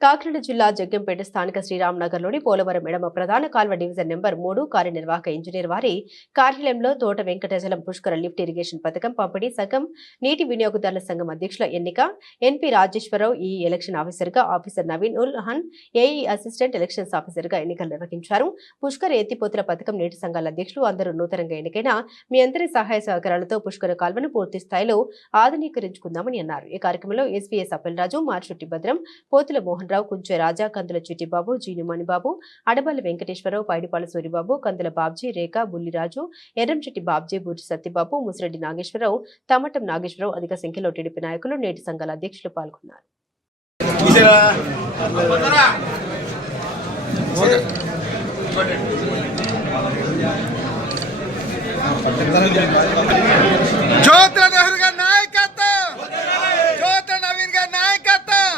కాకినాడ జిల్లా జగ్గంపేట స్థానిక శ్రీరామ్నగర్లోని పోలవరం ఎడమ ప్రధాన కాల్వ డివిజన్ నెంబర్ మూడు కార్యనిర్వాహక ఇంజనీర్ వారి కార్యాలయంలో తోట వెంకటజలం పుష్కర లిఫ్ట్ ఇరిగేషన్ పథకం పంపిణీ సగం నీటి వినియోగదారుల సంఘం అధ్యక్షుల ఎన్నిక ఎన్పి రాజేశ్వరరావు ఈ ఎలక్షన్ ఆఫీసర్గా ఆఫీసర్ నవీన్ ఉల్ హన్ ఏఈ అసిస్టెంట్ ఎలక్షన్స్ ఆఫీసర్గా ఎన్నికలు నిర్వహించారు. పుష్కర ఎత్తిపోతుల పథకం నీటి సంఘాల అధ్యక్షులు అందరూ నూతనంగా ఎన్నికైన మీ అందరి సహాయ సహకారాలతో పుష్కర కాల్వను పూర్తి స్థాయిలో ఆధునీకరించుకుందామని అన్నారు. ఈ కార్యక్రమంలో ఎస్వీఎస్ అప్పలరాజు మార్చుట్టి భద్రం పోతుల మోహన్ రావు కుంచె రాజా కందుల చిట్టిబాబు జీని మణిబాబు అడబల్లి వెంకటేశ్వరరావు పైడిపాల సూరిబాబు కందుల బాబ్జీ రేఖ బుల్లిరాజు ఎర్రంచెట్టి బాబ్జీ బూర్జి సత్యబాబు ముసిరెడ్డి నాగేశ్వరరావు తమటం నాగేశ్వరరావు అధిక సంఖ్యలో టీడీపీ నాయకులు నేటి సంఘాల అధ్యక్షులు పాల్గొన్నారు. జ్యోతి నెహ్రూ గారి నాయకత్వం జ్యోతి నవీన్ గారి నాయకత్వం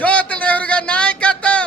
జ్యోతి నెహ్రూ గారి నాయకత్వం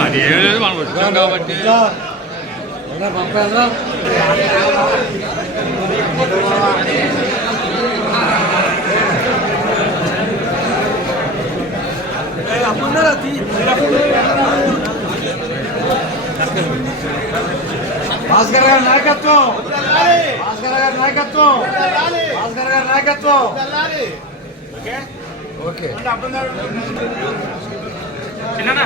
అది ఏం లేదు మనం వచ్చాం కాబట్టి. భాస్కర్ గారి నాయకత్వం భాస్కర్ గారి నాయకత్వం భాస్కర్ గారి నాయకత్వం ఓకే ఆ,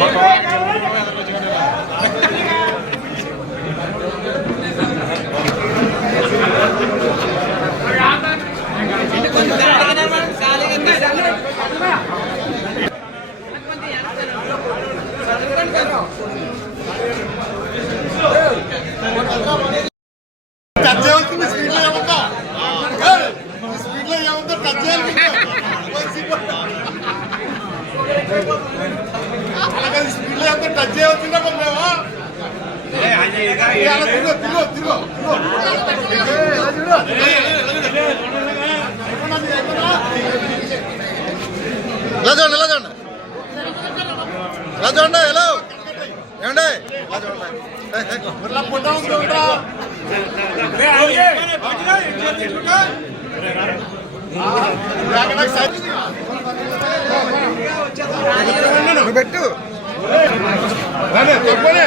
Yeah. ఇలా చూడండి చూడండి చూడండి హలో ఏమండి పెట్టు తప్పనే.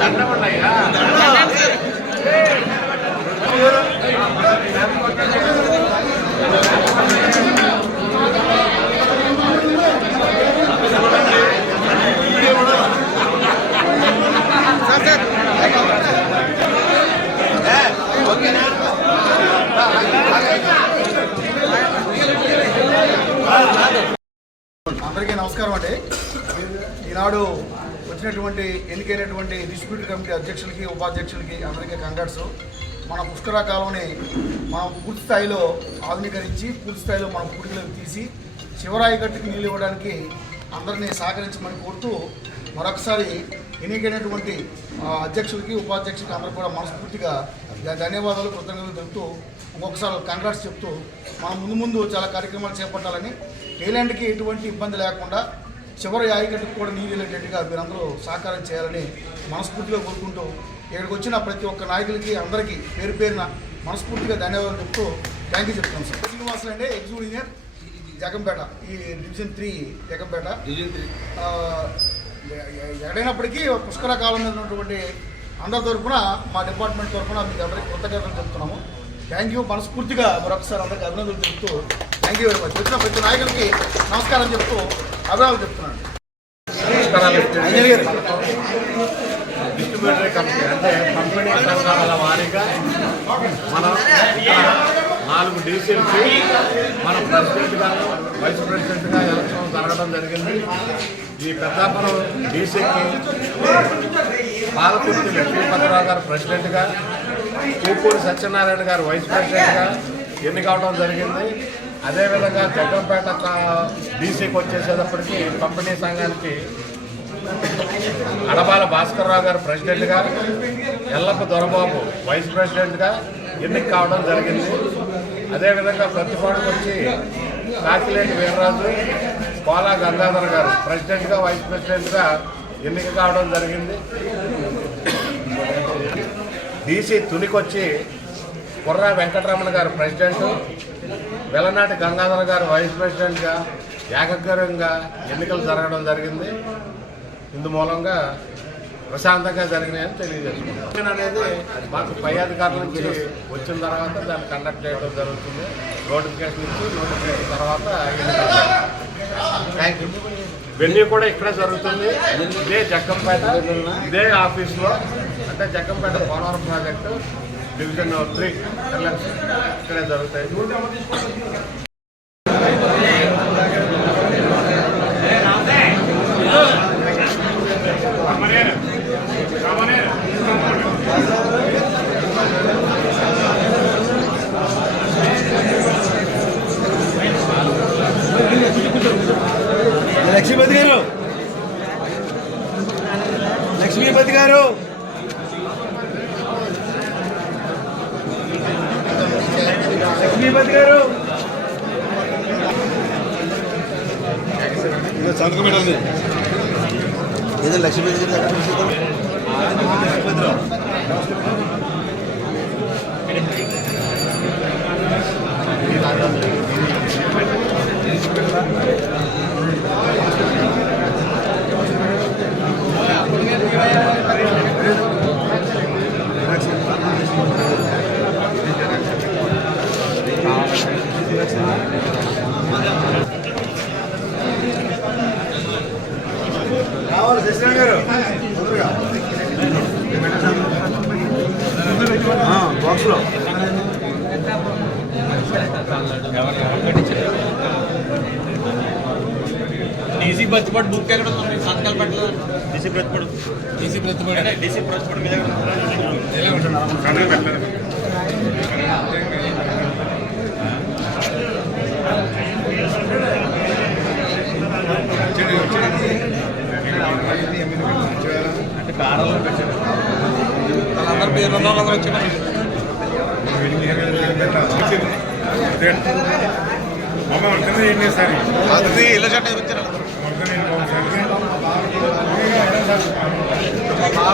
தண்டமல்லையா ఎన్నికైనటువంటి డిస్ట్రిబ్యూటర్ కమిటీ అధ్యక్షులకి ఉపాధ్యక్షులకి అందరికీ కంగ్రాట్స్. మన పుష్కర కాలంని మనం పూర్తి స్థాయిలో ఆధునీకరించి పూర్తి స్థాయిలో మన పూడికలకు తీసి శివరాయి గట్టుకు నీళ్ళు ఇవ్వడానికి అందరినీ సహకరించమని కోరుతూ మరొకసారి ఎన్నికైనటువంటి అధ్యక్షులకి ఉపాధ్యక్షులకి అందరూ కూడా మనస్ఫూర్తిగా ధన్యవాదాలు కృతజ్ఞతలు తెలుపుతూ ఇంకొకసారి కంగ్రాట్స్ చెప్తూ మనం ముందు ముందు చాలా కార్యక్రమాలు చేపట్టాలని టైలాండ్కి ఎటువంటి ఇబ్బంది లేకుండా చివరి ఆయకట్టుకు కూడా నీరు వెళ్ళేటట్టుగా మీరందరూ సహకారం చేయాలని మనస్ఫూర్తిగా కోరుకుంటూ ఇక్కడికి వచ్చిన ప్రతి ఒక్క నాయకులకి అందరికీ పేరు పేరున మనస్ఫూర్తిగా ధన్యవాదాలు చెప్తూ థ్యాంక్ యూ చెప్తున్నాను సార్. శ్రీనివాసులు అంటే ఎగ్జిక్యూటివ్ ఇంజనీర్ జగంపేట ఈ డివిజన్ త్రీ జగంపేట. ఆ, ఎ- ఎ- ఎక్కడైనప్పటికీ పుష్కర కాలం మీద ఉన్నటువంటి అందరి తరఫున మా డిపార్ట్మెంట్ తరఫున మీకు అందరికీ కృతజ్ఞతలు చెప్తున్నాము. థ్యాంక్ యూ మనస్ఫూర్తిగా మరొకసారి అందరికీ అభినందనలు చెప్తూ థ్యాంక్ యూ వెరీ మచ్ వచ్చిన ప్రతి నాయకులకి నమస్కారం చెప్తూ అభినందనలు చెప్తున్నాను. ఇంజనీర్ డిస్ట్రిబ్యూటరీ కంపెనీ అంటే సంఘాల వారీగా మనం నాలుగు డీసీలకి మన ప్రెసిడెంట్ గారు వైస్ ప్రెసిడెంట్గా ఎలక్షన్ జరగడం జరిగింది. ఈ పెద్దాపురం డీసీకి పాలకుర్తి లక్ష్మీపతిరావు గారు ప్రెసిడెంట్గా కూపూరి సత్యనారాయణ గారు వైస్ ప్రెసిడెంట్గా ఎన్నికవడం జరిగింది. అదేవిధంగా జగ్గంపేట డీసీకి వచ్చేసేటప్పటికి పంపిణీ సంఘానికి అడబాల భాస్కర్రావు గారు ప్రెసిడెంట్గా ఎల్లప్ప దొరబాబు వైస్ ప్రెసిడెంట్గా ఎన్నిక కావడం జరిగింది. అదేవిధంగా ప్రతిపాడుకు వచ్చి కాకిలేటి వీర్రాజు కోలా గంగాధర్ గారు ప్రెసిడెంట్గా వైస్ ప్రెసిడెంట్గా ఎన్నిక కావడం జరిగింది. డీసీ తునికొచ్చి కుర్రా వెంకటరమణ గారు ప్రెసిడెంట్ వెలనాటి గంగాధర్ గారు వైస్ ప్రెసిడెంట్గా ఏకగ్రంగా ఎన్నికలు జరగడం జరిగింది. ఇందు మూలంగా ప్రశాంతంగా జరిగినాయని తెలియజేస్తుంది అనేది మాకు పై అధికారుల నుంచి వచ్చిన తర్వాత దాన్ని కండక్ట్ చేయడం జరుగుతుంది. నోటిఫికేషన్ ఇచ్చి నోటిఫికేషన్ తర్వాత థ్యాంక్ యూ వెన్యూ కూడా ఇక్కడే జరుగుతుంది. ఇదే జగ్గంపేట ఇదే ఆఫీస్లో. అంటే Jaggampeta Polavaram project division three. ఇక్కడే జరుగుతాయి లక్ష్మీపతి గారు లక్ష్మీపతి గారు. లక్ష్మీపతి గారు. సంతకం పెట్టండి ఏదో లక్ష్మీపతి గారు డీసీ ప్రతిపడి బుక్ ఎక్కడ ఉంది? సంతకాలు పెట్టలేదు? డీసీ డీసీ మీద అంటే కారంలో పెట్టారు. వాళ్ళందరూ పేరు ఉన్న వాళ్ళందరూ వచ్చారు? అది ఇలా చట్ట వచ్చారు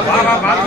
బాగా బాగా